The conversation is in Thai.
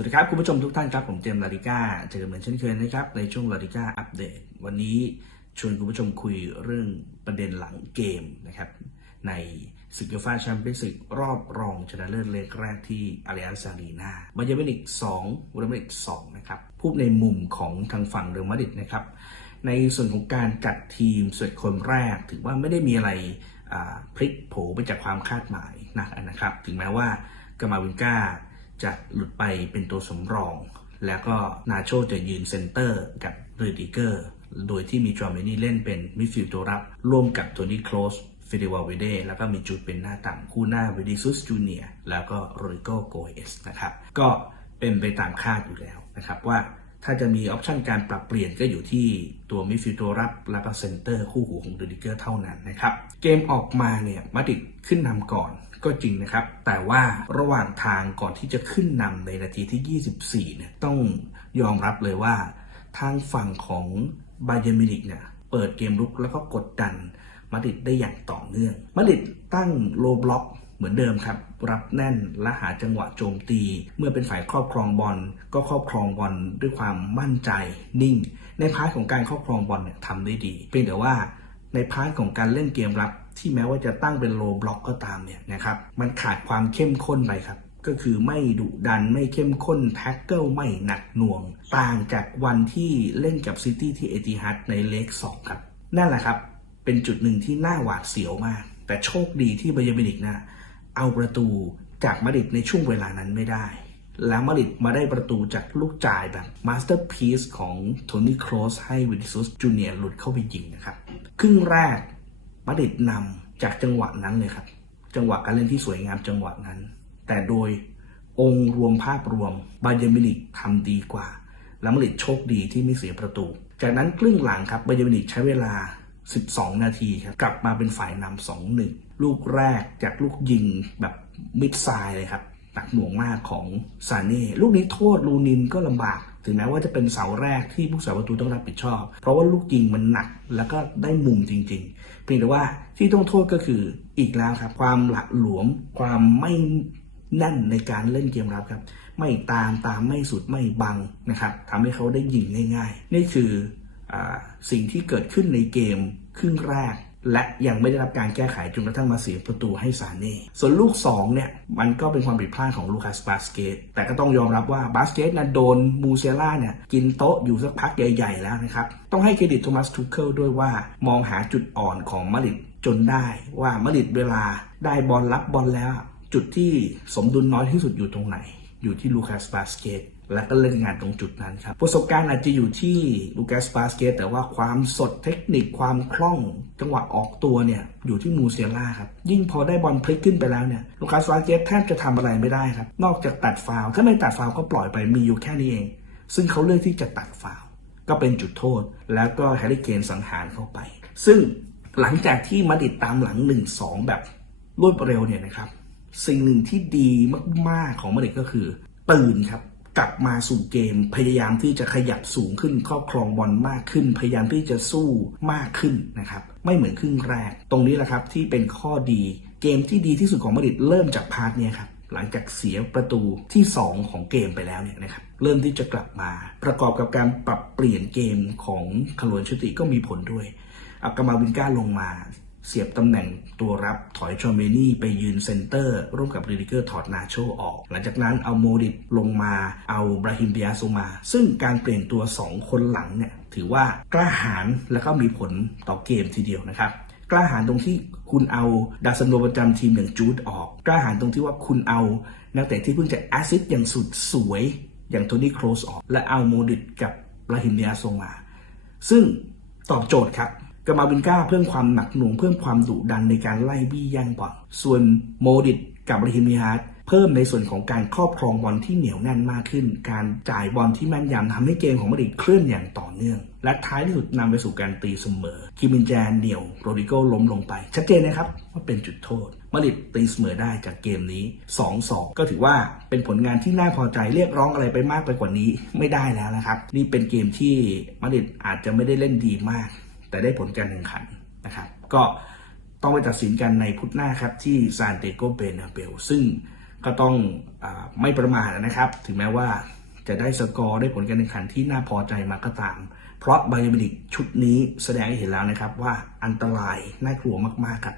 วัสดีครับ คุณผู้ชมทุกท่านครับ ผมเจมลาดิก้าเจอกันเหมือนเช่นเคยนะครับ ในช่วงลาดิก้าอัปเดต วันนี้ชวนคุณผู้ชมคุยเรื่องประเด็นหลังเกมนะครับ ในศึกยูฟ่าแชมเปี้ยนส์ลีกรอบรองชนะเลิศเลกแรกที่อาริอันซารีนาบาเยอร์มินิก2วอร์มินิก2นะครับพูดในมุมของทางฝั่งเรอัลมาดริดนะครับ ในส่วนของการจัดทีมส่วนคนแรก ถือว่าไม่ได้มีอะไรพลิกโผไปจากความคาดหมายนักนะครับ ถึงแม้ว่ากามาวินกา จะหลุดไปเป็นตัวสำรอง แล้วก็นาโชจะยืนเซนเตอร์กับเรดิเกอร์ โดยที่มีจอร์เมนี่เล่นเป็นมิดฟิลด์ตัวรับ ร่วมกับโทนี่โคลสฟิเดวาเวเดแล้วก็มีจูดเป็นหน้าต่ำคู่หน้าเวดิซุสจูเนียแล้วก็โรดิโกโกเอสนะครับก็เป็นไปตามคาดอยู่แล้วนะครับว่าถ้าจะมีออปชันการปรับเปลี่ยนก็อยู่ที่ตัวมิฟิลตัวรับ แล้วก็เซนเตอร์คู่หูของเดดิเกอร์เท่านั้นนะครับ เกมออกมาเนี่ยมาดิดขึ้นนำก่อน ก็จริงนะครับ แต่ว่าระหว่างทางก่อนที่จะขึ้นนำในนาทีที่ 24 เนี่ยต้องยอมรับเลยว่า ทางฝั่งของบาเยมิวนิกเนี่ยเปิดเกมรุกแล้วก็กดดันมาดริดได้อย่างต่อเนื่อง มาดริดตั้งโลบล็อกเหมือนเดิมครับ รับแน่นและหาจังหวะโจมตี เมื่อเป็นฝ่ายครอบครองบอลก็ครอบครองบอลด้วยความมั่นใจนิ่ง ในพาร์ทของการครอบครองบอลเนี่ยทำได้ดี เพียงแต่ว่าในพาร์ทของการเล่นเกมรับ ที่แม้ว่าจะตั้งเป็นโลบล็อกก็ตามเนี่ยนะครับมันขาดความเข้มข้นไปครับ ก็คือไม่ดุดันไม่เข้มข้นแท็กเกิลไม่หนักหน่วง ต่างจากวันที่เล่นกับซิตี้ที่เอติฮัดในเลกสองครับ นั่นแหละครับ เป็นจุดหนึ่งที่น่าหวาดเสียวมาก แต่โชคดีที่บาเยร์นมินิกนะเอาประตูจากมาดริดในช่วงเวลานั้นไม่ได้ แล้วมาดริดมาได้ประตูจากลูกจ่ายแบบมาสเตอร์พีซของโทนี่โครสให้วินิซุสจูเนียร์หลุดเข้าไปยิงนะครับ ครึ่งแรก มาดริดนำจากจังหวะนั้นเลยครับ จังหวะการเล่นที่สวยงามจังหวะนั้น แต่โดยองค์รวมภาพรวมบาเยร์นมินิกทำดีกว่าแล้วมาดริดโชคดีที่ไม่เสียประตู จากนั้นครึ่งหลังครับบาเยร์นมินิกใช้เวลา 12 นาทีครับกลับมาเป็นฝ่ายนำสองหนึ่งลูกแรกจากลูกยิงแบบมิดไซด์เลยครับหนักหน่วงมากของซาเน่ลูกนี้โทษลูนินก็ลำบาก ถึงแม้ว่าจะเป็นเสาแรกที่ผู้สาประตูต้องรับผิดชอบ เพราะว่าลูกยิงมันหนักแล้วก็ได้มุมจริง ๆ เพียงแต่ว่าที่ต้องโทษก็คืออีกแล้วครับ ความหละหลวม ความไม่แน่นในการเล่นเกมรับครับ ไม่ตามตามไม่สุดไม่บังนะครับทำให้เขาได้ยิงง่าย ๆ นี่คืออสิ่งที่เกิดขึ้นในเกมครึ่งแรก และยังไม่ได้รับการแก้ไขจนกระทั่งมาเสียประตูให้ซาเน่ ส่วนลูก 2 เนี่ย มันก็เป็นความผิดพลาดของลูคัสบาสเกต แต่ก็ต้องยอมรับว่าบาสเกตนะโดนมูเซล่าเนี่ย กินโต๊ะอยู่สักพักใหญ่ๆแล้วนะครับ ต้องให้เครดิตโทมัสทูเคิลด้วยว่ามองหาจุดอ่อนของมาริดจนได้ว่ามาริดเวลาได้บอลรับบอลแล้ว จุดที่สมดุลน้อยที่สุดอยู่ตรงไหน อยู่ที่ลูคัสบาสเกต และก็เล่นงานตรงจุดนั้นครับ ประสบการณ์อาจจะอยู่ที่ลูกัสบาสเกตแต่ว่าความสดเทคนิคความคล่อง จังหวะออกตัวเนี่ย อยู่ที่มูเซียล่าครับ ยิ่งพอได้บอลพลิกขึ้นไปแล้วเนี่ยลูกัสบาสเกตแทบจะทำอะไรไม่ได้ครับ นอกจากตัดฟาวถ้าไม่ตัดฟาวก็ปล่อยไปมีอยู่แค่นี้เอง ซึ่งเขาเลือกที่จะตัดฟาวก็เป็นจุดโทษ แล้วก็แฮร์รี่เคนสังหารเข้าไป ซึ่งหลังจากที่มาดิดตามหลัง 1-2 แบบรวดเร็วเนี่ยนะครับสิ่งหนึ่งที่ดีมากๆของมาดิดก็คือตื่นครับ กลับมาสู่เกม พยายามที่จะขยับสูงขึ้นครอบครองบอลมากขึ้น พยายามที่จะสู้มากขึ้นนะครับไม่เหมือนครึ่งแรก ตรงนี้แหละครับที่เป็นข้อดี เกมที่ดีที่สุดของมาดริดเริ่มจากพาร์ทเนี้ยครับหลังจากเสียประตูที่ 2 ของเกมไปแล้วเนี่ยนะครับเริ่มที่จะกลับมา ประกอบกับการปรับเปลี่ยนเกมของคาร์ลวนชุติก็มีผลด้วยเอากามาวินก้าลงมา เสียบตำแหน่งตัวรับถอยชอเมนี่ไปยืนเซนเตอร์ ร่วมกับรีดิเกอร์ถอดนาโชออก หลังจากนั้นเอาโมดิตลงมาเอาบราฮิมเบียโซมา ซึ่งการเปลี่ยนตัว 2 คนหลังเนี่ยถือว่ากล้าหาญและก็มีผลต่อเกมทีเดียวนะครับ กล้าหาญตรงที่คุณเอาดาวซันโนประจำทีมอย่างจูดออก กล้าหาญตรงที่ว่าคุณเอานักเตะที่เพิ่งจะแอซิสอย่างสุดสวยอย่างโทนี่โครสออก และเอาโมดิตกับบราฮิมเบียโซมา ซึ่งตอบโจทย์ครับ กามาบินก้าเพิ่มความหนักหน่วงเพิ่มความดุดันในการไล่บี้แย่งบอลส่วนโมดิตกับบราฮิมิฮาร์ดเพิ่มในส่วนของการครอบครองบอลที่เหนียวแน่นมากขึ้น การจ่ายบอลที่แม่นยำทำให้เกมของมาดริดเคลื่อนอย่างต่อเนื่อง และท้ายที่สุดนำไปสู่การตีเสมอ คิมินแจนเหนียวโรดิโกล้มลงไป ชัดเจนนะครับว่าเป็นจุดโทษมาดริดตีเสมอได้จากเกมนี้ 2-2 ก็ถือว่าเป็นผลงานที่น่าพอใจเรียกร้องอะไรไปมากไปกว่านี้ไม่ได้แล้วนะครับ นี่เป็นเกมที่มาดริดอาจจะไม่ได้เล่นดีมาก แต่ได้ผลการแข่งขันนะครับ ก็ต้องไปตัดสินกันในพุธหน้าครับ ที่ซานเตโกเบนาเบลซึ่งก็ต้องอไม่ประมาทนะครับ ถึงแม้ว่าจะได้สกอร์ได้ผลการแข่งขันที่น่าพอใจมาก็ตาม เพราะไบเอมินิกชุดนี้แสดงให้เห็นแล้วนะครับว่าอันตรายน่ากลัวมากๆครับ